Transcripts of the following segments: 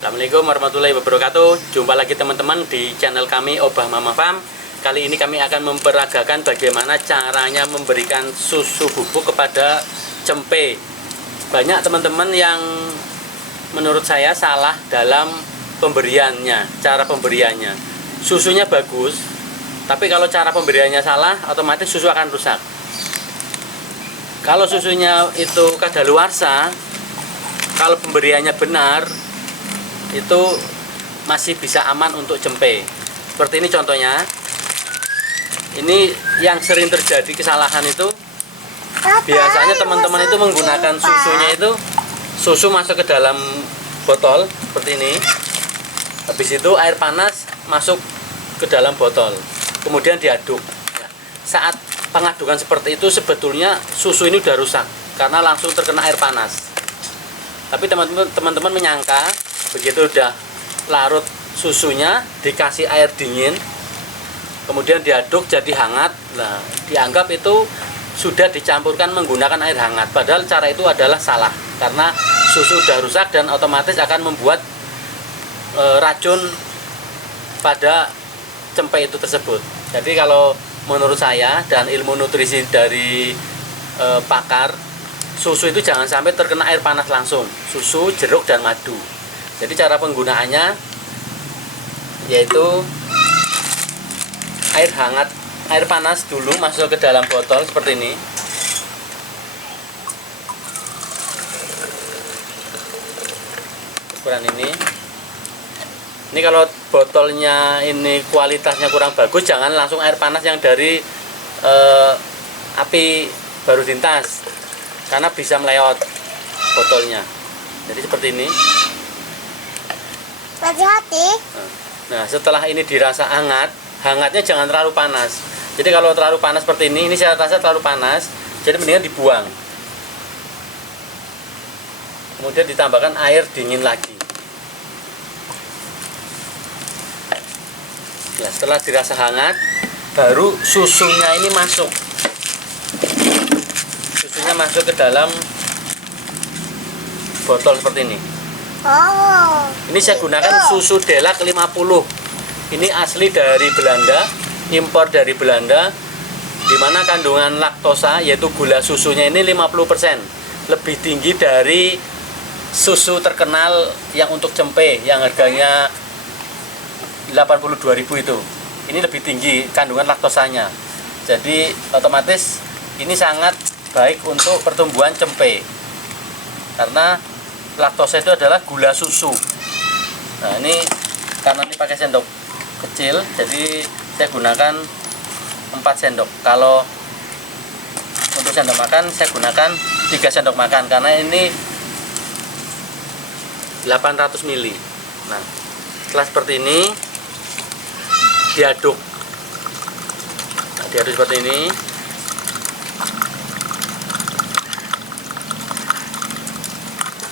Assalamualaikum warahmatullahi wabarakatuh. Jumpa lagi teman-teman di channel kami Obah Mama Farm. Kali ini kami akan memperagakan bagaimana caranya memberikan susu bubuk kepada cempe. Banyak teman-teman yang menurut saya salah dalam pemberiannya, cara pemberiannya. Susunya bagus, tapi kalau cara pemberiannya salah, otomatis susu akan rusak. Kalau susunya itu kadaluarsa, kalau pemberiannya benar, itu masih bisa aman untuk cempe. Seperti ini contohnya. Ini yang sering terjadi kesalahan itu, biasanya teman-teman itu menggunakan susunya itu, susu masuk ke dalam botol seperti ini. Habis itu air panas masuk ke dalam botol, kemudian diaduk. Saat pengadukan seperti itu sebetulnya susu ini udah rusak karena langsung terkena air panas. Tapi teman-teman menyangka begitu udah larut susunya, dikasih air dingin, kemudian diaduk jadi hangat. Nah, dianggap itu sudah dicampurkan menggunakan air hangat. Padahal cara itu adalah salah, karena susu sudah rusak dan otomatis akan membuat racun pada cempe itu tersebut. Jadi kalau menurut saya dan ilmu nutrisi dari pakar, susu itu jangan sampai terkena air panas langsung. Susu, jeruk, dan madu. Jadi cara penggunaannya yaitu air hangat, air panas dulu masuk ke dalam botol seperti ini. Ukuran ini. Ini kalau botolnya ini kualitasnya kurang bagus, jangan langsung air panas yang dari api baru dintas, karena bisa melewat botolnya. Jadi seperti ini. Hati-hati. Nah, setelah ini dirasa hangat, hangatnya jangan terlalu panas. Jadi kalau terlalu panas seperti ini saya rasa terlalu panas, jadi mendingan dibuang. Kemudian ditambahkan air dingin lagi. Nah, setelah dirasa hangat, baru susunya ini masuk. Susunya masuk ke dalam botol seperti ini. Oh. Ini saya gunakan susu Delak 50. Ini asli dari Belanda, impor dari Belanda, di mana kandungan laktosa yaitu gula susunya ini 50%, lebih tinggi dari susu terkenal yang untuk cempe yang harganya 82.000 itu. Ini lebih tinggi kandungan laktosanya. Jadi otomatis ini sangat baik untuk pertumbuhan cempe. Karena laktosa itu adalah gula susu. Nah, ini karena ini pakai sendok kecil, jadi saya gunakan 4 sendok. Kalau untuk sendok makan saya gunakan 3 sendok makan, karena ini 800 ml. Nah, setelah seperti ini diaduk. Nah, diaduk seperti ini.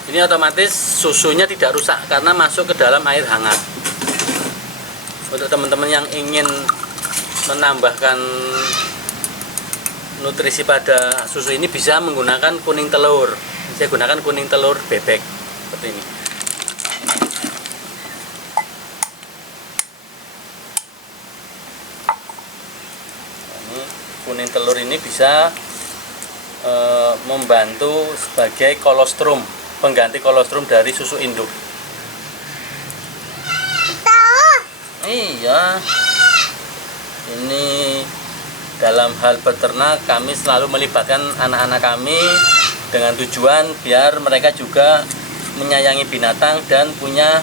Ini otomatis susunya tidak rusak karena masuk ke dalam air hangat. Untuk teman-teman yang ingin menambahkan nutrisi pada susu ini bisa menggunakan kuning telur. Saya gunakan kuning telur bebek seperti ini. Ini kuning telur ini bisa membantu sebagai kolostrum, pengganti kolostrum dari susu induk. Tahu. Iya. Ini dalam hal beternak kami selalu melibatkan anak-anak kami dengan tujuan biar mereka juga menyayangi binatang dan punya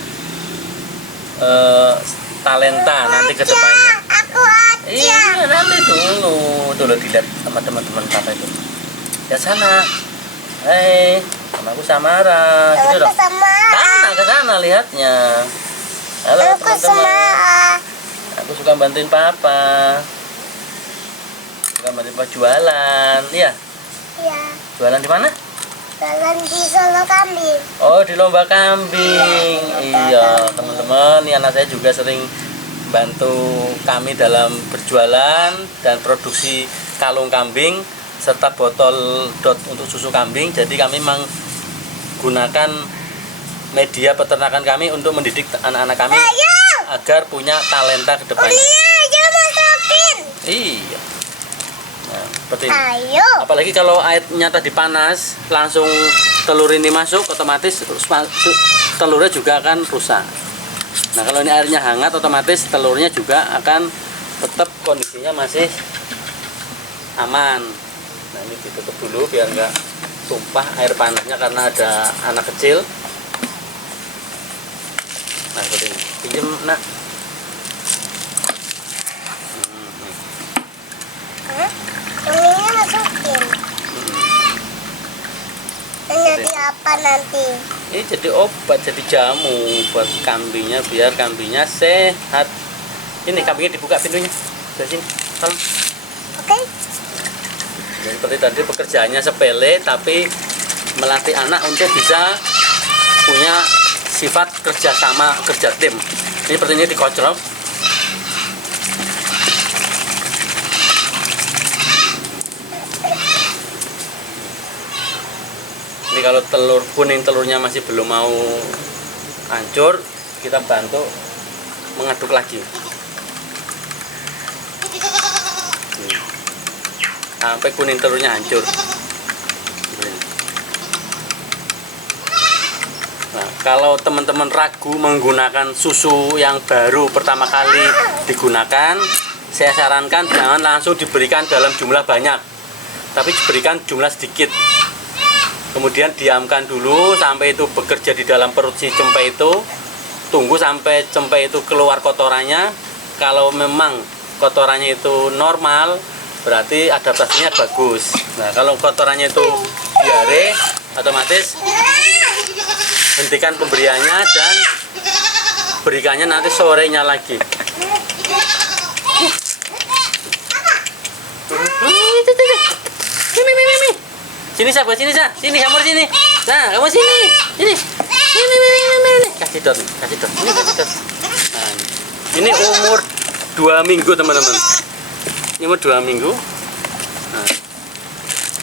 talenta nanti ke depannya. Aku aja. Iya, nanti dulu dilihat sama teman-teman papa itu. Ya sana. Hei, sama aku Samara, gitu dong. Ke sana lihatnya. Halo teman-teman. Aku suka bantuin papa. Suka bantuin papa jualan, iya. Iya. Jualan di mana? Jalan di Solo Kambing. Oh, di lomba kambing. Iya, teman-teman, ini anak saya juga sering bantu kami dalam berjualan dan produksi kalung kambing serta botol dot untuk susu kambing. Jadi kami memang gunakan media peternakan kami untuk mendidik anak-anak kami Ayo. agar punya talenta ke depannya. Ayo masukin. Iya. Nah, seperti ini. Ayo. Apalagi kalau airnya tadi panas, langsung telur ini masuk, otomatis telurnya juga akan rusak. Nah, kalau ini airnya hangat, otomatis telurnya juga akan tetap kondisinya masih aman. Nah, ini ditutup dulu biar nggak tumpah air panasnya karena ada anak kecil. Nah, seperti ini. Pinjam, nak. Ininya masukin. Jadi apa nanti? Ini jadi obat, jadi jamu buat kambingnya biar kambingnya sehat. Ini kambingnya dibuka pintunya. Dari sini. Tolong. Oke. Jadi seperti tadi pekerjaannya sepele tapi melatih anak untuk bisa punya sifat kerjasama, kerja tim. Ini seperti ini dikocrok. Ini kalau telur kuning telurnya masih belum mau hancur, kita bantu mengaduk lagi. Sampai kuning telurnya hancur. Nah, kalau teman-teman ragu menggunakan susu yang baru pertama kali digunakan, saya sarankan jangan langsung diberikan dalam jumlah banyak, tapi diberikan jumlah sedikit. Kemudian diamkan dulu sampai itu bekerja di dalam perut si cempe itu. Tunggu sampai cempe itu keluar kotorannya. Kalau memang kotorannya itu normal, berarti adaptasinya bagus. Nah, kalau kotorannya itu diare, otomatis hentikan pemberiannya dan berikannya nanti sorenya lagi. Sini Sa, buat sini Sa. Sini kamu sini. Nah, kamu sini. Sini. Kasih dot. Ini kasih dot. Nah, ini umur 2 minggu, teman-teman. Ini umur 2 minggu. Nah,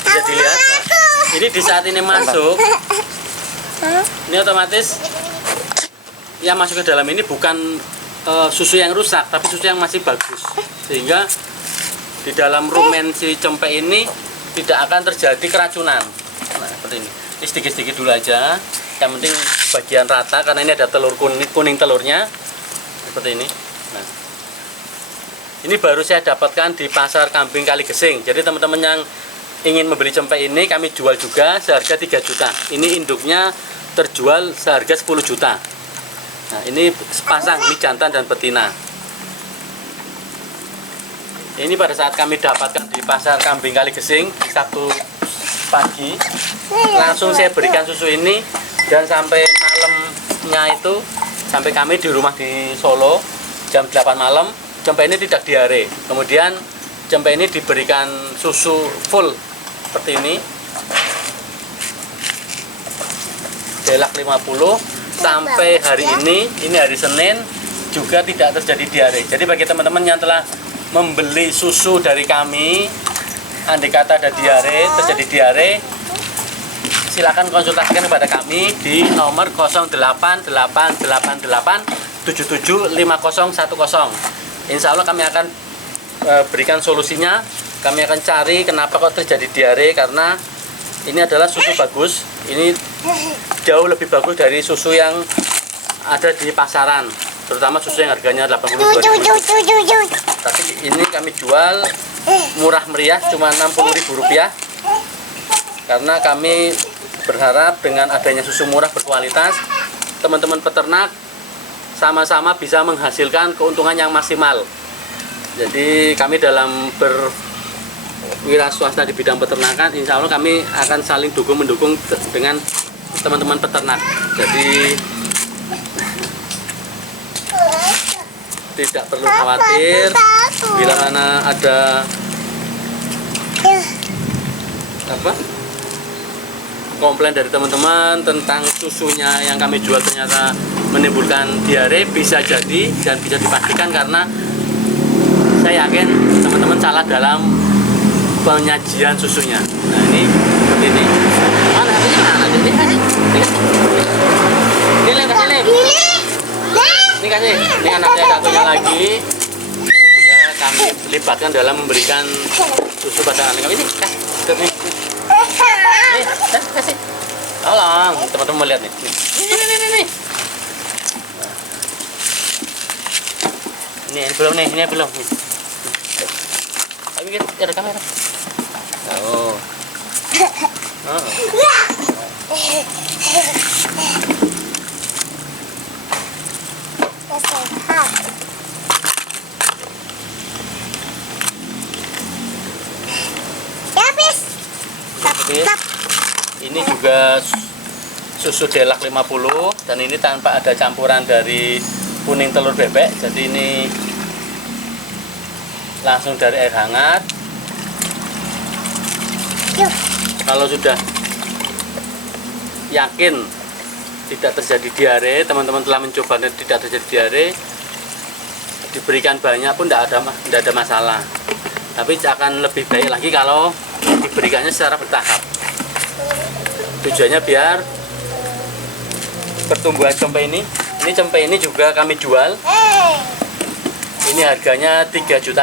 bisa dilihat. Nah, ini di saat ini masuk. Ini otomatis yang masuk ke dalam ini bukan susu yang rusak, tapi susu yang masih bagus. Sehingga di dalam rumen si cempe ini tidak akan terjadi keracunan. Nah, seperti ini. Ini sedikit-sedikit dulu aja. Yang penting bagian rata karena ini ada telur kuning telurnya. Seperti ini. Nah, ini baru saya dapatkan di pasar kambing Kaligesing. Jadi teman-teman yang ingin membeli cempe ini kami jual juga seharga 3 juta. Ini induknya terjual seharga 10 juta. Nah, ini sepasang, ini jantan dan betina. Ini pada saat kami dapatkan di pasar kambing Kaligesing di Sabtu pagi, langsung saya berikan susu ini dan sampai malamnya itu, sampai kami di rumah di Solo jam 8 malam, cempe ini tidak diare. Kemudian cempe ini diberikan susu full seperti ini, delak 50 sampai hari ini hari Senin juga tidak terjadi diare. Jadi bagi teman-teman yang telah membeli susu dari kami, andai kata ada diare, terjadi diare, silakan konsultasikan kepada kami di nomor 0888877510. Insya Allah kami akan berikan solusinya. Kami akan cari kenapa kok terjadi diare, karena ini adalah susu bagus. Ini jauh lebih bagus dari susu yang ada di pasaran, terutama susu yang harganya 82.000. Tapi ini kami jual murah meriah, cuma Rp60.000, karena kami berharap dengan adanya susu murah berkualitas, teman-teman peternak sama-sama bisa menghasilkan keuntungan yang maksimal. Jadi kami dalam berwira swasta di bidang peternakan, insya Allah kami akan saling dukung-mendukung dengan teman-teman peternak. Jadi tidak perlu khawatir bila mana ada komplain dari teman-teman tentang susunya yang kami jual ternyata menimbulkan diare, bisa jadi dan bisa dipastikan karena saya yakin teman-teman salah dalam penyajian susunya. Nah, ini seperti ini. Mana? Ini kasih ini kasih. Ini anaknya satunya lagi. Ini juga kami libatkan dalam memberikan susu pada anak kami. Ini kasih. Nih, kasih. Tolong, teman-teman mau lihat nih. Nih. Ini belum nih, ini belum. Tapi ada kamera. Oh. Oh. Habis. Ini juga susu delak 50 dan ini tanpa ada campuran dari kuning telur bebek. Jadi ini langsung dari air hangat. Kalau sudah yakin tidak terjadi diare, teman-teman telah mencoba dan tidak terjadi diare, diberikan banyak pun tidak ada masalah. Tapi akan lebih baik lagi kalau diberikannya secara bertahap. Tujuannya biar pertumbuhan cempe ini cempe ini juga kami jual. Ini harganya 3.500.000.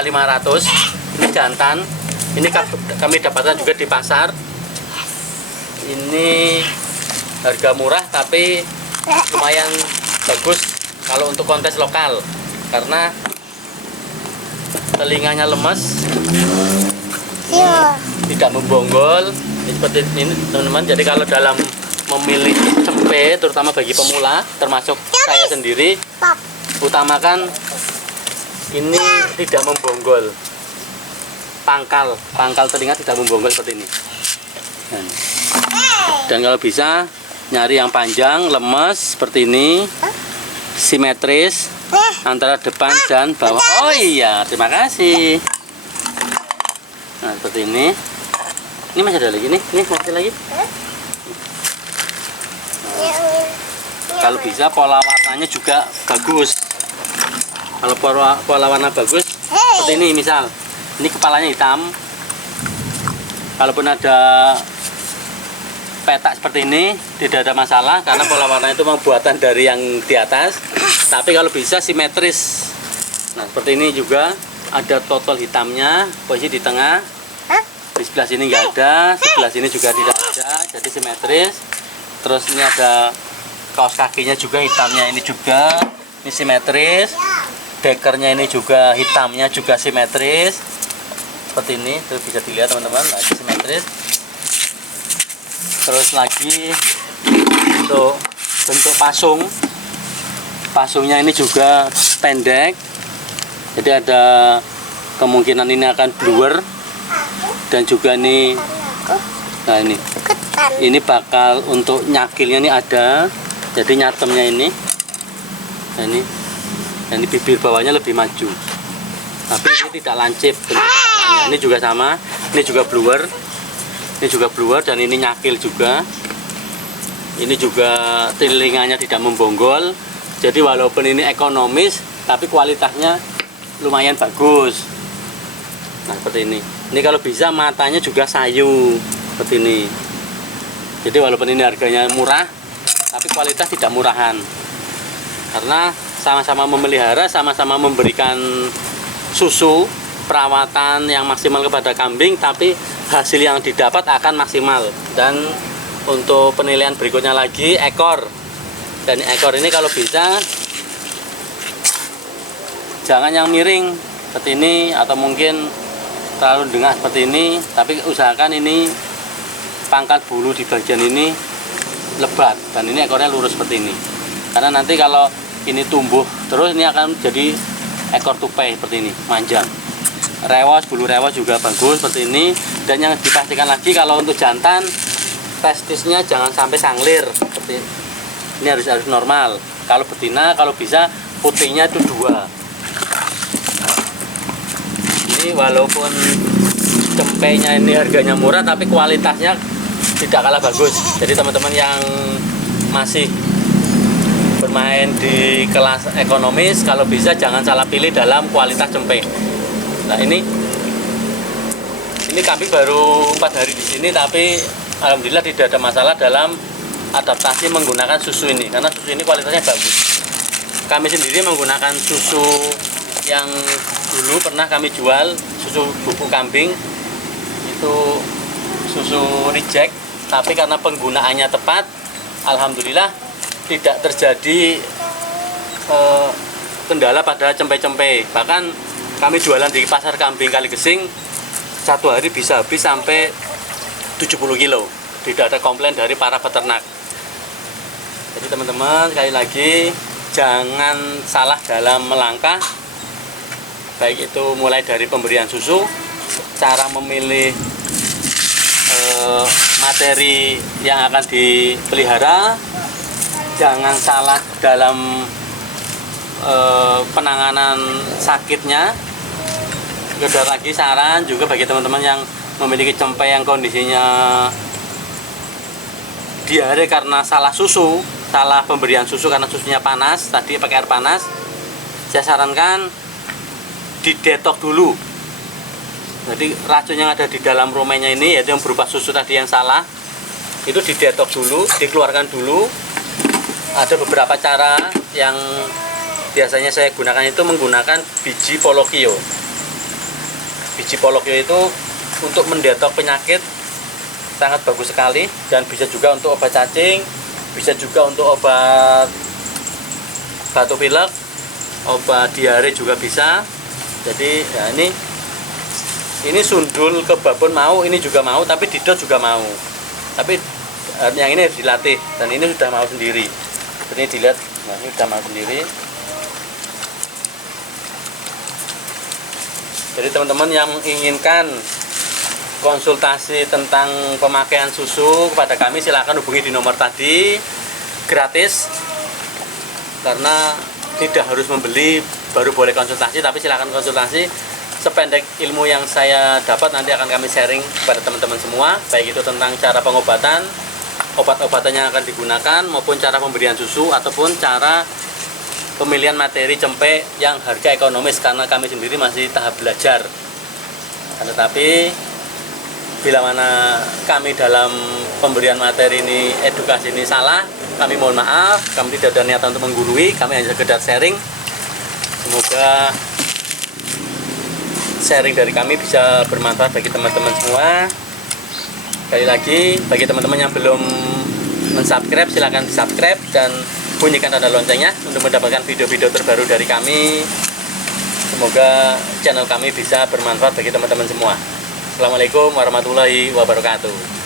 Ini jantan. Ini kami dapatkan juga di pasar. Ini harga murah tapi lumayan bagus kalau untuk kontes lokal karena telinganya lemes, tidak membonggol. Ini seperti ini teman-teman. Jadi kalau dalam memilih cempe terutama bagi pemula termasuk saya sendiri, utamakan ini tidak membonggol. Pangkal telinga tidak membonggol seperti ini. Dan kalau bisa nyari yang panjang, lemes seperti ini, simetris antara depan dan bawah. Oh iya, terima kasih. Nah seperti ini. Ini masih ada lagi nih, masih lagi. Kalau bisa pola warnanya juga bagus. Kalau pola warna bagus, seperti ini misal. Ini kepalanya hitam. Kalaupun ada petak seperti ini, tidak ada masalah karena pola warna itu memang buatan dari yang di atas. Tapi kalau bisa simetris. Nah, seperti ini juga ada totol hitamnya, posisi di tengah. Di sebelah sini nggak ada, sebelah sini juga tidak ada, jadi simetris. Terus ini ada kaos kakinya juga hitamnya, ini juga ini simetris. Dekernya ini juga hitamnya juga simetris. Seperti ini, itu bisa dilihat teman-teman, lagi simetris. Terus lagi untuk bentuk pasungnya ini juga pendek, jadi ada kemungkinan ini akan bluer. Dan juga ini, nah ini bakal untuk nyakilnya ini ada, jadi nyatemnya ini, nah ini bibir bawahnya lebih maju, tapi ini tidak lancip bentuknya. Ini juga sama, ini juga bluer, dan ini nyakil juga. Ini juga telinganya tidak membonggol, jadi walaupun ini ekonomis, tapi kualitasnya lumayan bagus. Nah seperti ini. Ini kalau bisa matanya juga sayu seperti ini. Jadi walaupun ini harganya murah, tapi kualitas tidak murahan. Karena sama-sama memelihara, sama-sama memberikan susu, perawatan yang maksimal kepada kambing, tapi hasil yang didapat akan maksimal. Dan untuk penilaian berikutnya lagi ekor. Dan ekor ini kalau bisa jangan yang miring seperti ini, atau mungkin terlalu dengah seperti ini, tapi usahakan ini pangkat bulu di bagian ini lebat dan ini ekornya lurus seperti ini, karena nanti kalau ini tumbuh terus ini akan jadi ekor tupai seperti ini, manjang. Bulu rewas juga bagus seperti ini. Dan yang dipastikan lagi kalau untuk jantan, testisnya jangan sampai sanglir seperti ini, harus normal. Kalau betina kalau bisa putihnya itu 2. Ini walaupun cempenya ini harganya murah, tapi kualitasnya tidak kalah bagus. Jadi teman-teman yang masih bermain di kelas ekonomis, kalau bisa jangan salah pilih dalam kualitas cempe. Nah ini kambing baru 4 hari di sini, tapi alhamdulillah tidak ada masalah dalam adaptasi menggunakan susu ini, karena susu ini kualitasnya bagus. Kami sendiri menggunakan susu yang dulu pernah kami jual, susu bubuk kambing, itu susu reject, tapi karena penggunaannya tepat, alhamdulillah tidak terjadi kendala pada cempe-cempe. Bahkan kami jualan di pasar kambing Kaligesing, satu hari bisa habis sampai 70 kilo. Tidak ada komplain dari para peternak. Jadi teman-teman, sekali lagi jangan salah dalam melangkah, baik itu mulai dari pemberian susu, cara memilih materi yang akan dipelihara, jangan salah dalam penanganan sakitnya. Sekedar lagi saran juga bagi teman-teman yang memiliki cempe yang kondisinya diare karena salah susu, salah pemberian susu karena susunya panas, tadi pakai air panas, saya sarankan didetok dulu. Jadi racun yang ada di dalam rumahnya ini, yaitu yang berupa susu tadi yang salah, itu didetok dulu, dikeluarkan dulu. Ada beberapa cara yang biasanya saya gunakan, itu menggunakan biji polokio. Biji polokio itu untuk mendetok penyakit sangat bagus sekali, dan bisa juga untuk obat cacing, bisa juga untuk obat batuk pilek, obat diare juga bisa. Jadi ya ini sundul ke babon mau, ini juga mau, tapi didot juga mau. Tapi yang ini dilatih, dan ini sudah mau sendiri. Ini dilihat, nah ini sudah mau sendiri. Jadi teman-teman yang menginginkan konsultasi tentang pemakaian susu kepada kami, silakan hubungi di nomor tadi, gratis, karena tidak harus membeli baru boleh konsultasi, tapi silakan konsultasi. Sependek ilmu yang saya dapat nanti akan kami sharing kepada teman-teman semua, baik itu tentang cara pengobatan, obat-obatan yang akan digunakan, maupun cara pemberian susu, ataupun cara pemilihan materi cempe yang harga ekonomis, karena kami sendiri masih tahap belajar. Tetapi bila mana kami dalam pemberian materi ini, edukasi ini salah, kami mohon maaf. Kami tidak ada niatan untuk menggurui, kami hanya sekedar sharing. Semoga sharing dari kami bisa bermanfaat bagi teman-teman semua. Sekali lagi, bagi teman-teman yang belum mensubscribe, silahkan subscribe dan bunyikan tanda loncengnya untuk mendapatkan video-video terbaru dari kami. Semoga channel kami bisa bermanfaat bagi teman-teman semua. Assalamualaikum warahmatullahi wabarakatuh.